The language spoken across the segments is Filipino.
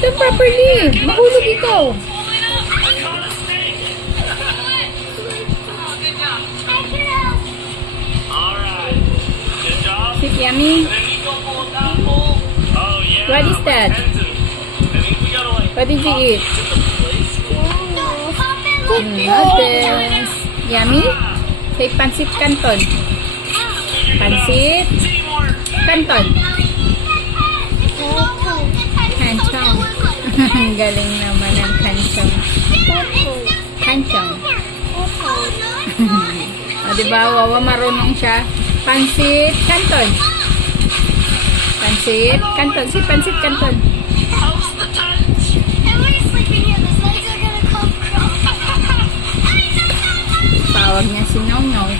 them properly. Mahulog ito. Is it yummy? What is that? What did you eat? Noodles. Yummy? Say Pancit Canton. Pancit Canton. Canton. Galing naman ang Canton. Canton. O, diba, wawa marunong siya. Pancit Canton. Pancit Canton. Si Pancit Canton. Tawag niya si Nong-Nong.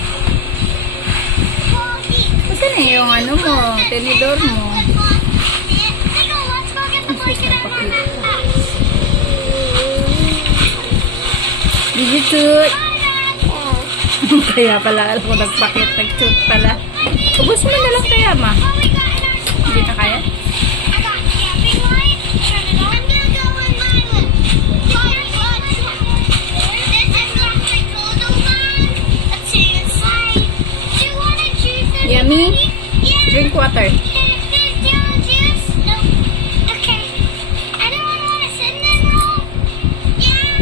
Basta na yung ano mo, tenedor mo. Did you toot? Kaya pala alam ko nagpakit, nag-toot pala. Ubus mo na lang kaya, ma. Hindi na kaya? Yummy? Drink water.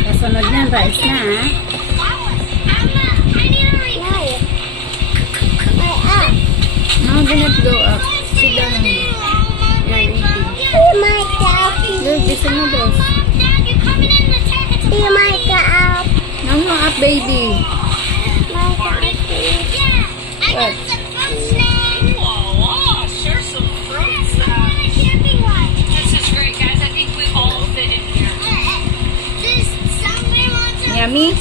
Kasunod na, rice na, ha? No, do not go up. Sit down on me. You're eating. Look, it's a noodles. No, no, up, baby. What? Yummy?